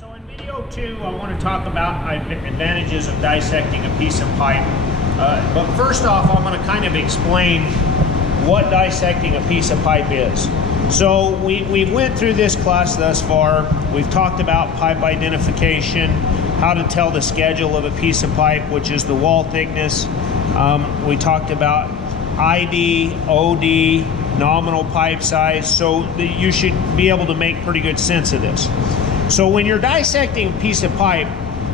So in video 2, I want to talk about advantages of dissecting a piece of pipe. But first off, I'm going to kind of explain what dissecting a piece of pipe is. So we went through this class thus far. We've talked about pipe identification, how to tell the schedule of a piece of pipe, which is the wall thickness. We talked about ID, OD, nominal pipe size, so you should be able to make pretty good sense of this. So when you're dissecting a piece of pipe,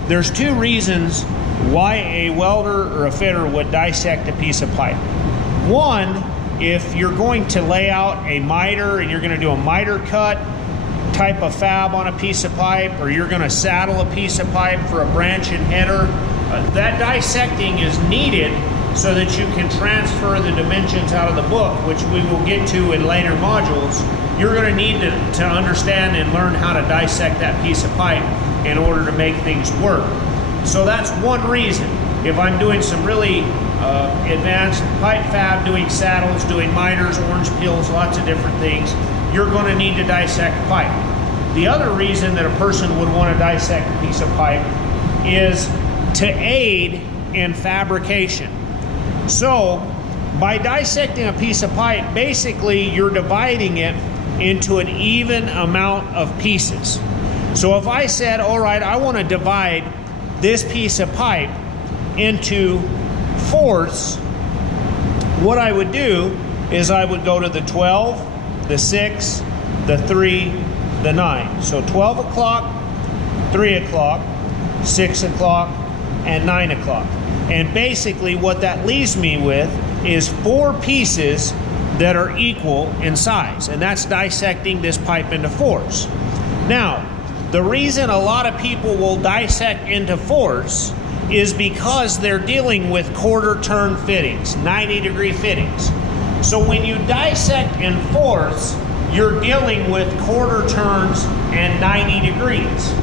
there's two reasons why a welder or a fitter would dissect a piece of pipe. One, if you're going to lay out a miter and you're going to do a miter cut type of fab on a piece of pipe, or you're going to saddle a piece of pipe for a branch and header, that dissecting is needed so that you can transfer the dimensions out of the book, which we will get to in later modules. You're going to need to understand and learn how to dissect that piece of pipe in order to make things work. So that's one reason. If I'm doing some really advanced pipe fab, doing saddles, doing miters, orange peels, lots of different things, you're going to need to dissect pipe. The other reason that a person would want to dissect a piece of pipe is to aid in fabrication. So by dissecting a piece of pipe, basically you're dividing it into an even amount of pieces. So if I said, all right, I want to divide this piece of pipe into fourths, what I would do is I would go to the 12, the 6, the 3, the 9. So 12 o'clock, 3 o'clock, 6 o'clock, and 9 o'clock. And basically what that leaves me with is 4 pieces that are equal in size. And that's dissecting this pipe into fourths. Now, the reason a lot of people will dissect into fourths is because they're dealing with quarter turn fittings, 90-degree fittings. So when you dissect in fourths, you're dealing with quarter turns and 90 degrees.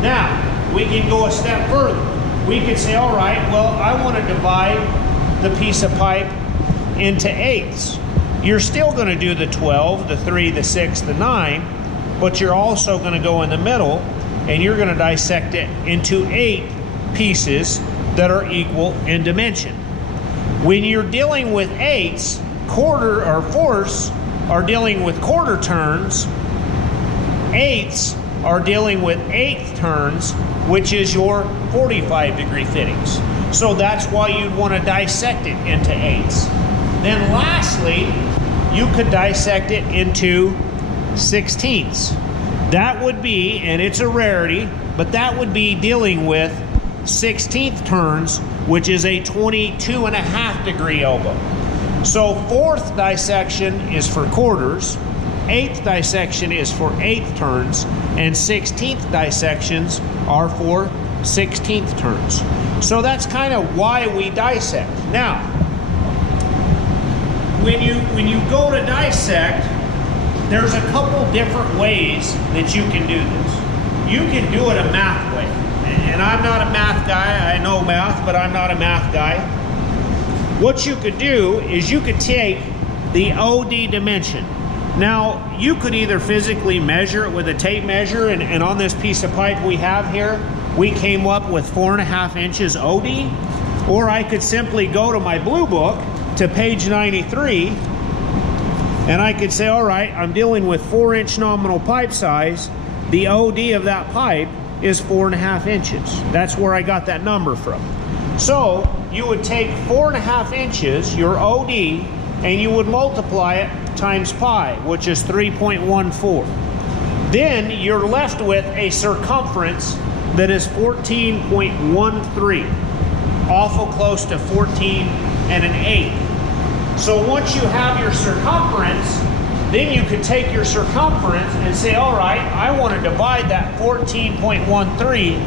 Now, we can go a step further. We could say, all right, well, I want to divide the piece of pipe into eighths. You're still going to do the 12, the 3, the 6, the 9, but you're also going to go in the middle and you're going to dissect it into 8 pieces that are equal in dimension. When you're dealing with eighths, quarter or fourths are dealing with quarter turns, eighths are dealing with eighth turns, which is your 45-degree fittings. So that's why you'd want to dissect it into eighths. Then lastly, you could dissect it into sixteenths. That would be, and it's a rarity, but that would be dealing with 16th turns, which is a 22.5-degree elbow. So fourth dissection is for quarters, eighth dissection is for eighth turns, and 16th dissections are for 16th turns. So that's kind of why we dissect. Now, when you go to dissect, there's a couple different ways that you can do this. You can do it a math way. And I'm not a math guy. I know math, but I'm not a math guy. What you could do is you could take the OD dimension. Now, you could either physically measure it with a tape measure, and on this piece of pipe we have here, we came up with 4.5 inches OD, or I could simply go to my blue book to page 93, and I could say, all right, I'm dealing with 4-inch nominal pipe size. The OD of that pipe is 4.5 inches. That's where I got that number from. So you would take 4.5 inches, your OD, and you would multiply it times pi, which is 3.14. Then you're left with a circumference that is 14.13, awful close to 14 1/8. So once you have your circumference, then you could take your circumference and say, all right, I want to divide that 14.13.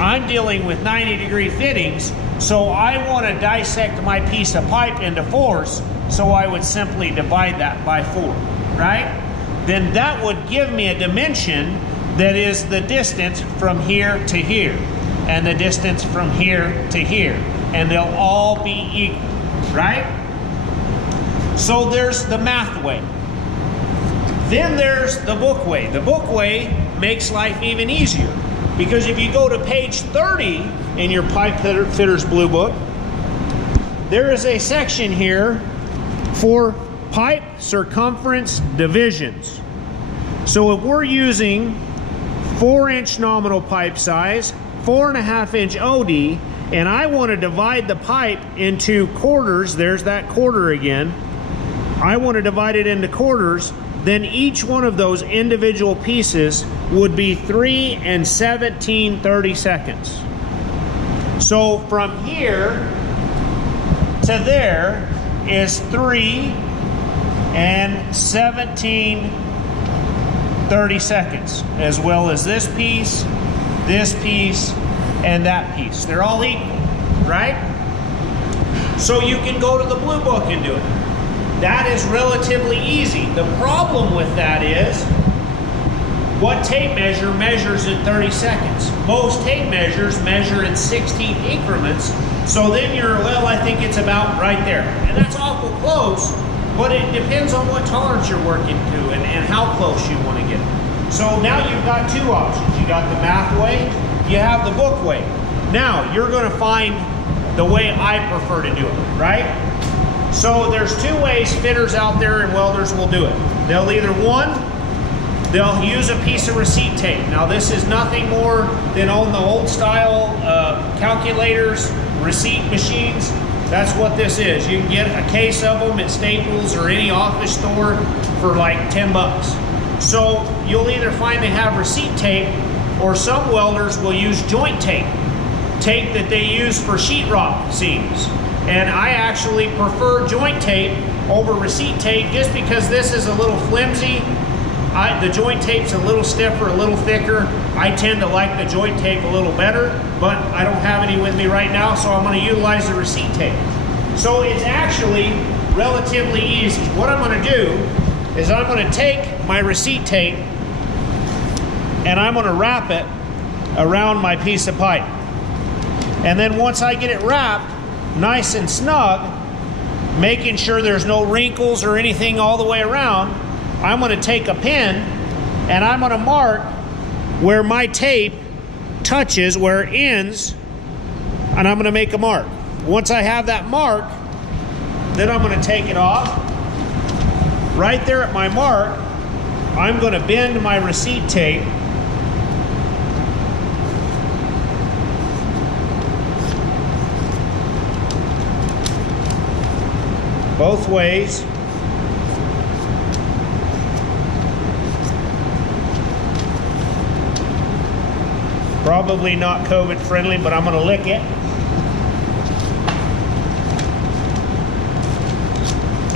I'm dealing with 90-degree fittings, so I want to dissect my piece of pipe into fourths, so I would simply divide that by 4, right? Then that would give me a dimension that is the distance from here to here, and the distance from here to here, and they'll all be equal, right? So there's the math way. Then there's the book way. The book way makes life even easier. Because if you go to page 30 in your Pipe Fitter's Blue Book, there is a section here for pipe circumference divisions. So if we're using 4-inch nominal pipe size, 4.5-inch OD, and I want to divide the pipe into quarters, there's that quarter again, I want to divide it into quarters, then each one of those individual pieces would be 3 and 17/32. So from here to there is 3 and 17/32, as well as this piece, and that piece. They're all equal, right? So you can go to the Blue Book and do it. That is relatively easy. The problem with that is, what tape measure measures in 30 seconds? Most tape measures measure in 16 increments. So then you're, well, I think it's about right there. And that's awful close, but it depends on what tolerance you're working to and how close you want to get it. So now you've got two options. You got the math way, you have the book way. Now you're going to find the way I prefer to do it, right? So there's two ways fitters out there and welders will do it. They'll either, one, they'll use a piece of receipt tape. Now this is nothing more than on the old style calculators, receipt machines. That's what this is. You can get a case of them at Staples or any office store for like 10 bucks. So you'll either find they have receipt tape, or some welders will use joint tape. Tape that they use for sheetrock seams. And I actually prefer joint tape over receipt tape just because this is a little flimsy. The joint tape's a little stiffer, a little thicker. I tend to like the joint tape a little better, but I don't have any with me right now, so I'm going to utilize the receipt tape. So it's actually relatively easy. What I'm going to do is I'm going to take my receipt tape and I'm going to wrap it around my piece of pipe. And then once I get it wrapped nice and snug, making sure there's no wrinkles or anything all the way around, I'm going to take a pin and I'm going to mark where my tape touches, where it ends, and I'm going to make a mark. Once I have that mark, then I'm going to take it off. Right there at my mark, I'm going to bend my receipt tape both ways. Probably not COVID friendly, but I'm going to lick it.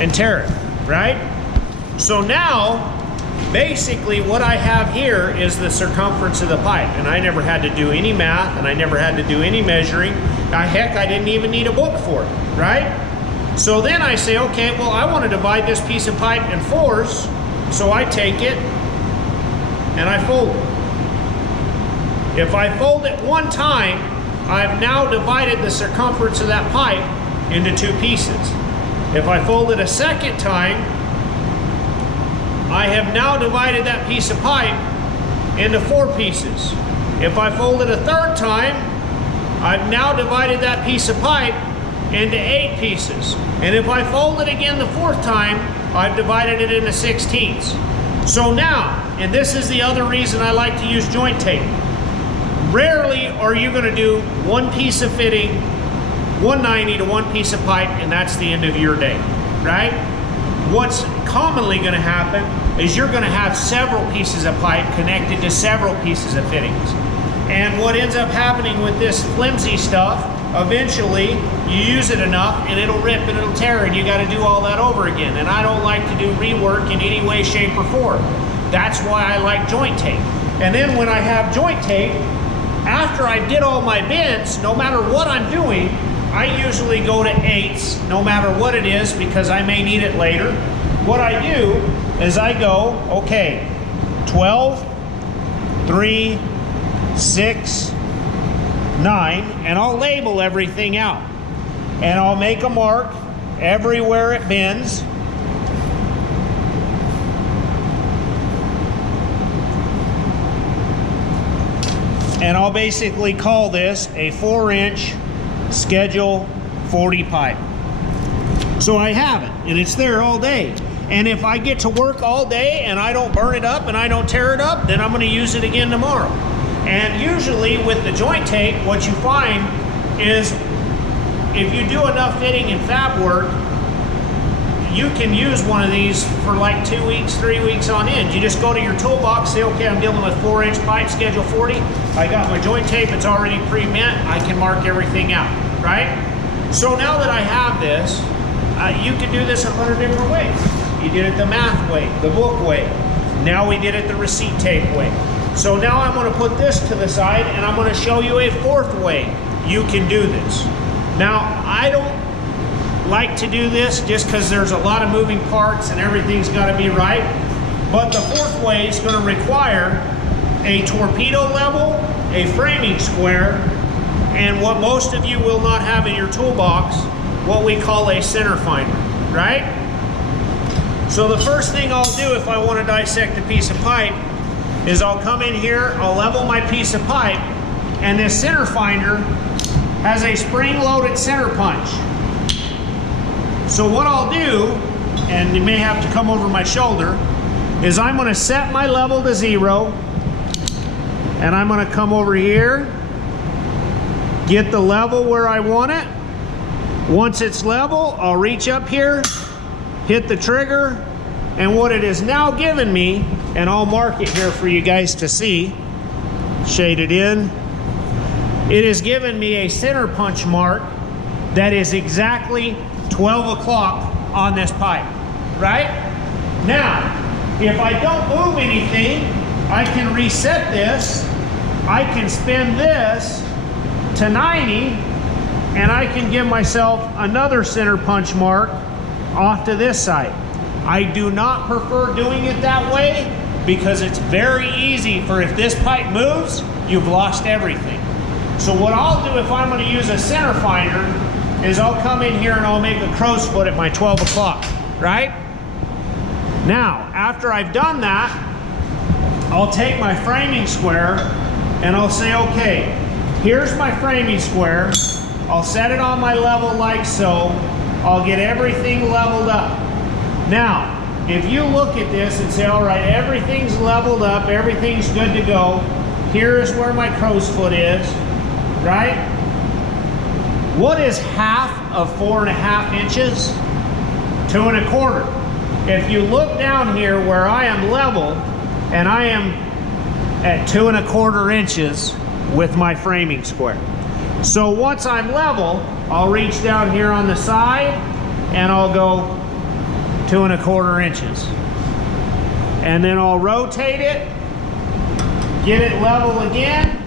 And tear it, right? So now, basically what I have here is the circumference of the pipe. And I never had to do any math, and I never had to do any measuring. Heck, I didn't even need a book for it, right? So then I say, okay, well, I want to divide this piece of pipe in fours. So I take it and I fold it. If I fold it one time, I've now divided the circumference of that pipe into two pieces. If I fold it a second time, I have now divided that piece of pipe into 4 pieces. If I fold it a third time, I've now divided that piece of pipe into 8 pieces. And if I fold it again the 4th time, I've divided it into 16ths. So now, and this is the other reason I like to use joint tape, rarely are you going to do one piece of fitting, 190 to one piece of pipe, and that's the end of your day, right? What's commonly going to happen is you're going to have several pieces of pipe connected to several pieces of fittings. And what ends up happening with this flimsy stuff, eventually you use it enough and it'll rip and it'll tear and you got to do all that over again. And I don't like to do rework in any way, shape, or form. That's why I like joint tape. And then when I have joint tape, after I did all my bends, no matter what I'm doing, I usually go to 8s, no matter what it is, because I may need it later. What I do is I go, okay, 12, 3, 6, 9, and I'll label everything out. And I'll make a mark everywhere it bends. And I'll basically call this a 4-inch schedule 40 pipe. So I have it, and it's there all day. And if I get to work all day and I don't burn it up and I don't tear it up, then I'm going to use it again tomorrow. And usually with the joint tape, what you find is if you do enough fitting and fab work, you can use one of these for like 2 weeks, 3 weeks on end. You just go to your toolbox, say, okay, I'm dealing with 4-inch pipe, schedule 40. I got my joint tape, it's already pre-bent. I can mark everything out, right? So now that I have this, you can do this 100 different ways. You did it the math way, the book way. Now we did it the receipt tape way. So now I'm going to put this to the side and I'm going to show you a 4th way you can do this. Now, I don't like to do this just because there's a lot of moving parts and everything's got to be right. But the 4th way is going to require a torpedo level, a framing square, and what most of you will not have in your toolbox, what we call a center finder, right? So the first thing I'll do if I want to dissect a piece of pipe is I'll come in here, I'll level my piece of pipe, and this center finder has a spring-loaded center punch. So what I'll do, and you may have to come over my shoulder, is I'm going to set my level to 0, and I'm going to come over here, get the level where I want it. Once it's level, I'll reach up here, hit the trigger, and what it is now giving me, and I'll mark it here for you guys to see, shade it in, it is giving me a center punch mark that is exactly 12 o'clock on this pipe, right? Now, if I don't move anything, I can reset this, I can spin this to 90, and I can give myself another center punch mark off to this side. I do not prefer doing it that way because it's very easy for if this pipe moves, you've lost everything. So what I'll do if I'm going to use a center finder is I'll come in here and I'll make a crow's foot at my 12 o'clock, right? Now, after I've done that, I'll take my framing square and I'll say, okay, here's my framing square. I'll set it on my level like so. I'll get everything leveled up. Now, if you look at this and say, all right, everything's leveled up, everything's good to go. Here is where my crow's foot is, right? What is half of 4.5 inches? 2 1/4. If you look down here where I am level, and I am at 2 1/4 inches with my framing square. So once I'm level, I'll reach down here on the side and I'll go 2 1/4 inches. And then I'll rotate it, get it level again,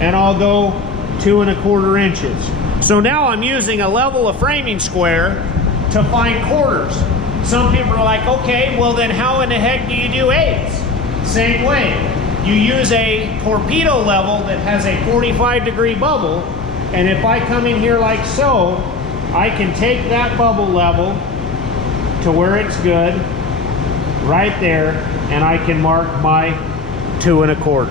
and I'll go 2 1/4 inches. So now I'm using a level of framing square to find quarters. Some people are like, okay, well then how in the heck do you do 8ths? Same way. You use a torpedo level that has a 45-degree bubble, and if I come in here like so, I can take that bubble level to where it's good, right there, and I can mark my 2 1/4.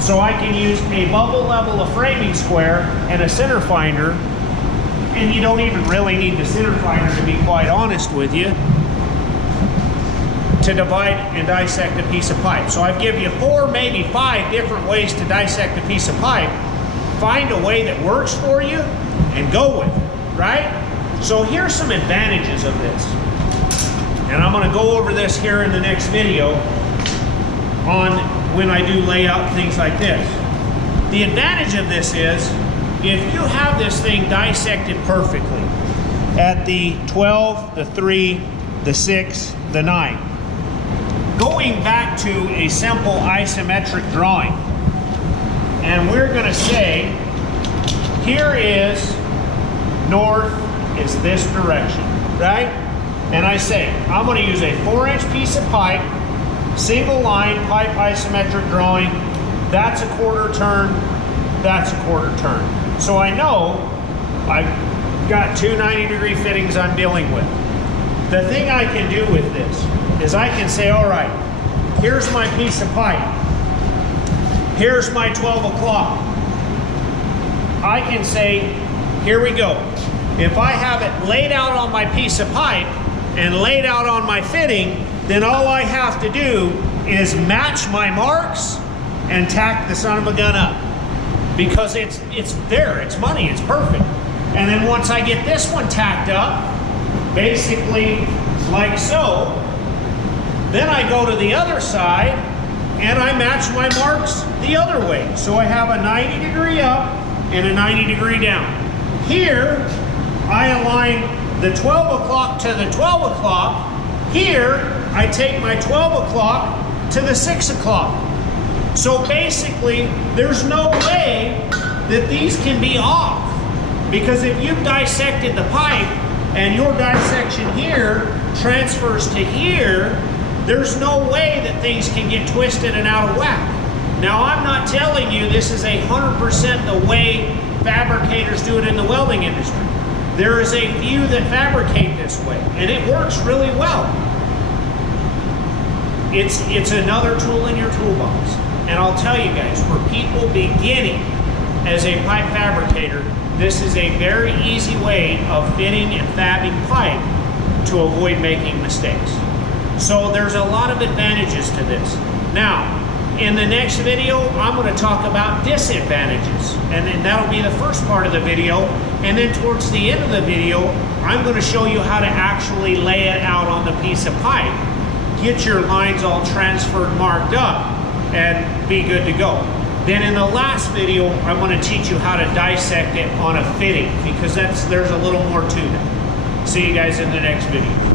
So I can use a bubble level of framing square and a center finder, and you don't even really need the center finder to be quite honest with you, to divide and dissect a piece of pipe. So I've given you 4, maybe 5 different ways to dissect a piece of pipe. Find a way that works for you and go with it, right? So here's some advantages of this. And I'm gonna go over this here in the next video on when I do layout, things like this. The advantage of this is, if you have this thing dissected perfectly at the 12, the 3, the 6, the 9, going back to a simple isometric drawing, and we're going to say here is north is this direction, right? And I say I'm going to use a 4-inch piece of pipe, single line pipe isometric drawing. That's a 1/4 turn, that's a 1/4 turn. So I know I've got 2 90-degree fittings I'm dealing with. The thing I can do with this is I can say, all right, here's my piece of pipe. Here's my 12 o'clock. I can say, here we go. If I have it laid out on my piece of pipe and laid out on my fitting, then all I have to do is match my marks and tack the son of a gun up. Because it's there, it's money, it's perfect. And then once I get this one tacked up, basically like so, then I go to the other side and I match my marks the other way. So I have a 90 degree up and a 90 degree down. Here, I align the 12 o'clock to the 12 o'clock. Here, I take my 12 o'clock to the 6 o'clock. So basically, there's no way that these can be off. Because if you've dissected the pipe and your dissection here transfers to here, there's no way that things can get twisted and out of whack. Now, I'm not telling you this is 100% the way fabricators do it in the welding industry. There is a few that fabricate this way, and it works really well. It's another tool in your toolbox. And I'll tell you guys, for people beginning as a pipe fabricator, this is a very easy way of fitting and fabbing pipe to avoid making mistakes. So there's a lot of advantages to this. Now, in the next video, I'm going to talk about disadvantages. And then that'll be the first part of the video. And then towards the end of the video, I'm going to show you how to actually lay it out on the piece of pipe. Get your lines all transferred, marked up, and be good to go. Then in the last video, I'm going to teach you how to dissect it on a fitting, because there's a little more to that. See you guys in the next video.